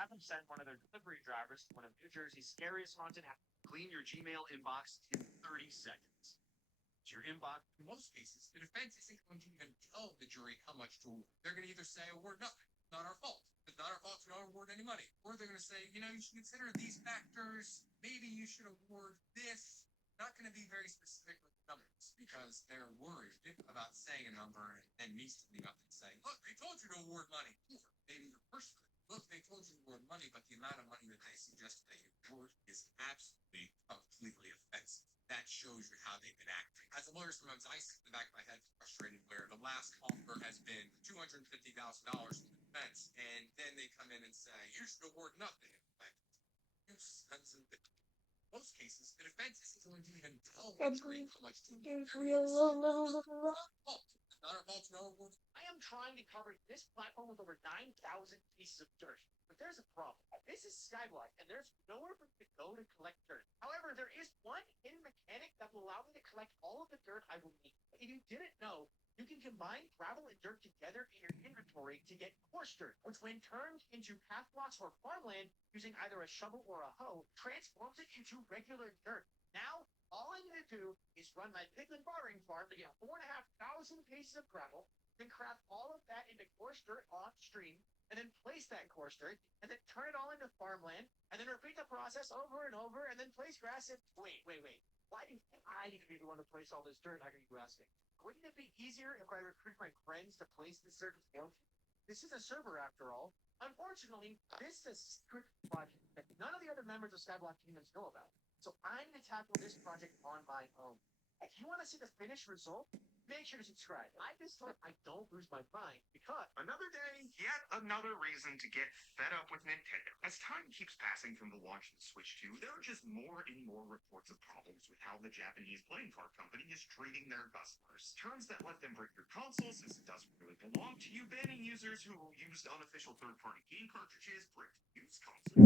have them send one of their delivery drivers to one of New Jersey's scariest haunted houses. Clean your Gmail inbox in 30 seconds. It's your inbox. In most cases, the defense isn't going to even tell the jury how much to award. They're going to either say, award nothing, not our fault. It's not our fault, we don't award any money. Or they're going to say, you should consider these factors. Maybe you should award this. Not going to be very specific with numbers because they're worried about saying a number and then me standing up and saying, look, they told you to award money. Maybe you're personally. Look, they told you to award money, but the amount of money that they suggested that you award is absolutely, completely offensive. That shows you how they've been acting. As a lawyer, sometimes I sit in the back of my head frustrated where the last offer has been $250,000 from the defense, and then they come in and say, you should award nothing. Like, most cases, the defense isn't going to even tell the jury how much to not our fault, no award. I am trying to cover this platform with over 9,000 pieces of dirt. But there's a problem. This is Skyblock, and there's nowhere for me to go to collect dirt. However, there is one hidden mechanic that will allow me to collect all of the dirt I will need. If you didn't know, you can combine gravel and dirt together in your inventory to get coarse dirt, which when turned into path blocks or farmland using either a shovel or a hoe, transforms it into regular dirt. Now, all I need to do is run my piglin barring farm to get 4,500 pieces of gravel, then craft all of that into coarse dirt off stream, and then place that coarse dirt, and then turn it all into farmland, and then repeat the process over and over, and then place grass in. Wait. Why do I need to be the one to place all this dirt? I hear you asking. Wouldn't it be easier if I recruit my friends to place this dirt for me? This is a server after all. Unfortunately, this is a secret project that none of the other members of Skyblock Kingdoms know about. So I'm going to tackle this project on my own. If you want to see the finished result, make sure to subscribe. I just hope I don't lose my mind because another day, yet another reason to get fed up with Nintendo. As time keeps passing from the launch of the Switch 2, there are just more and more reports of problems with how the Japanese playing card company is treating their customers. Terms that let them break your console since it doesn't really belong to you, banning users who used unofficial third-party game cartridges, bricked used consoles.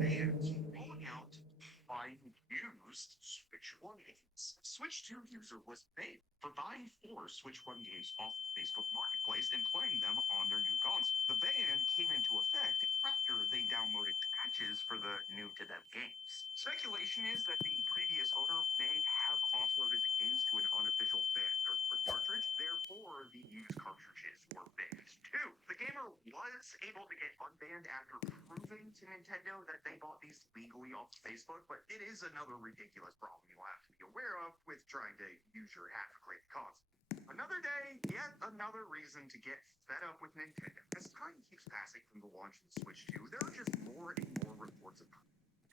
Bans rolling out buying used Switch 1 games. Switch 2 user was banned for buying 4 Switch 1 games off the Facebook Marketplace and playing them on their new console. The ban came into effect after they downloaded patches for the new-to-them games. Speculation is that the previous owner may have offloaded the games to an unofficial banned third-party cartridge, therefore the used cartridges were banned too. The gamer was able to get unbanned after proving to Nintendo that they bought these legally off Facebook, but it is another ridiculous problem you'll have to be aware of with trying to use your hack to create console. Another day, yet another reason to get fed up with Nintendo. As time keeps passing from the launch of the Switch 2, there are just more and more reports of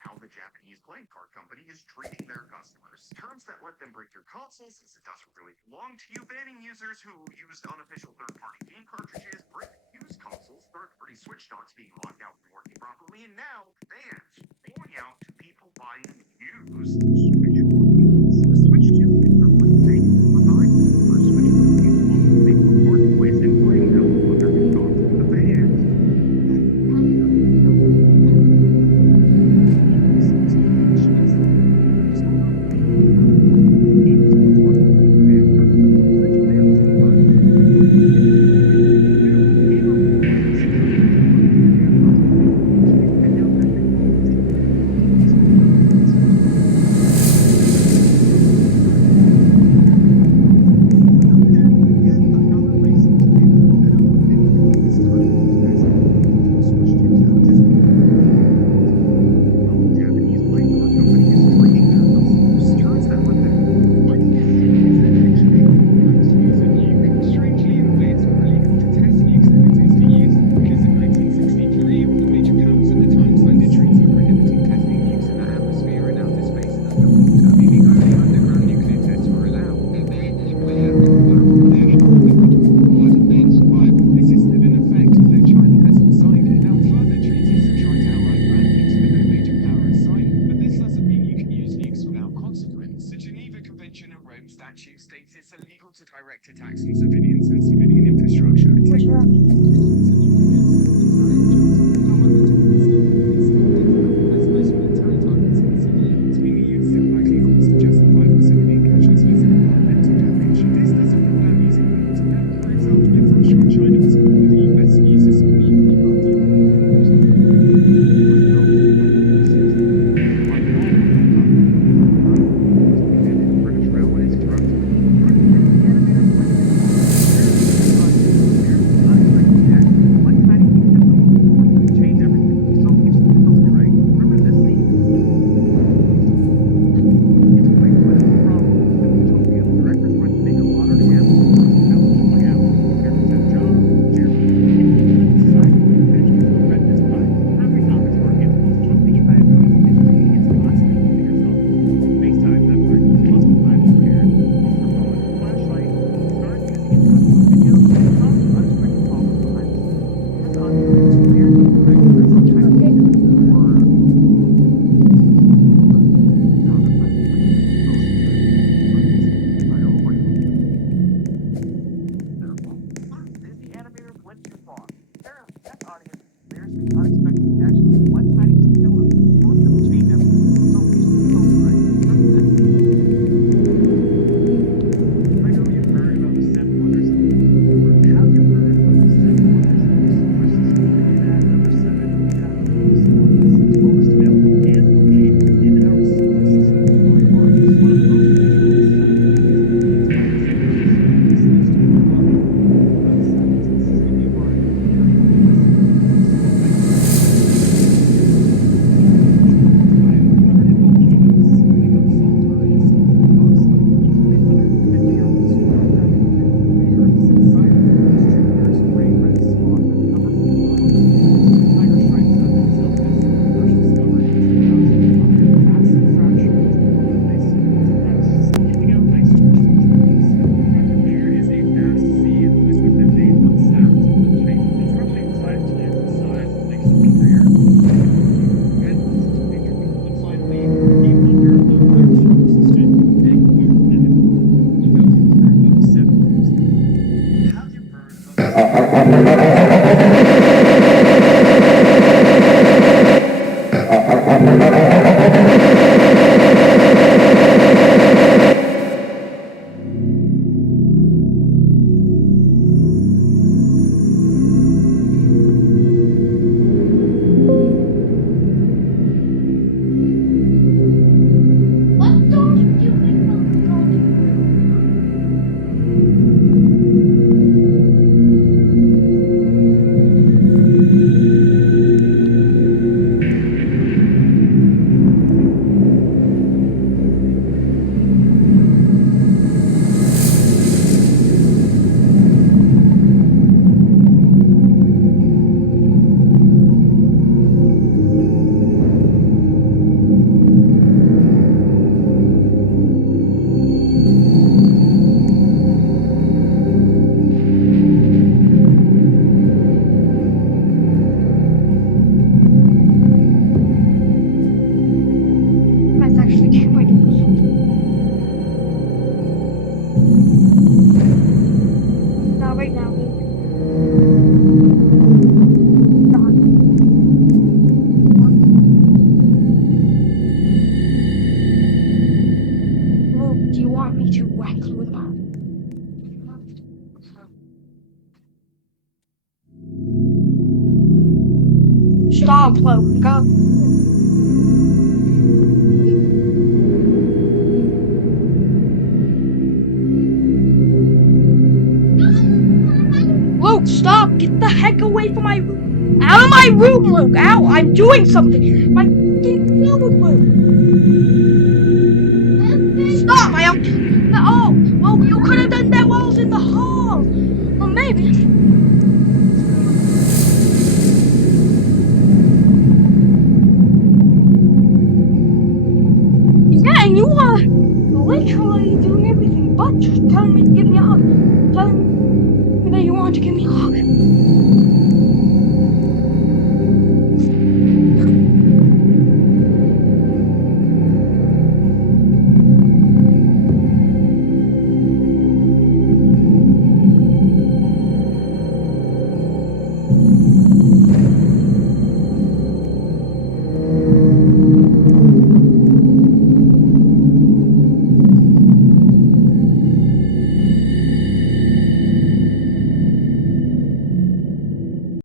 how the Japanese playing card company is treating their customers. Terms that let them break your console since it doesn't really belong to you, banning users who used unofficial third-party game cartridges, brick used consoles, third-party Switch stocks being locked out from working properly, and now bans rolling out to people buying used Switch 1. The Switch 2 user was banned for buying for Switch 1 games off the Facebook Marketplace and playing them on their new console. The ban statute states it's illegal to direct attacks on civilians and civilian infrastructure. Being used in likely cause of justifiable civilian casualties and environmental damage. This doesn't allow using them to, for example, if Russia or China was with the US and uses What door do you think we'll be going through? Let's actually check my doors. Not right now, Luke. Luke, do you want me to whack you with a bat? Stop, Luke. Go. Luke, stop! Get the heck away from my room! Out of my room, Luke! Out! I'm doing something! My fucking phone, Luke! Stop! Oh! Well, you could have done that while I was in the hall! Well, maybe.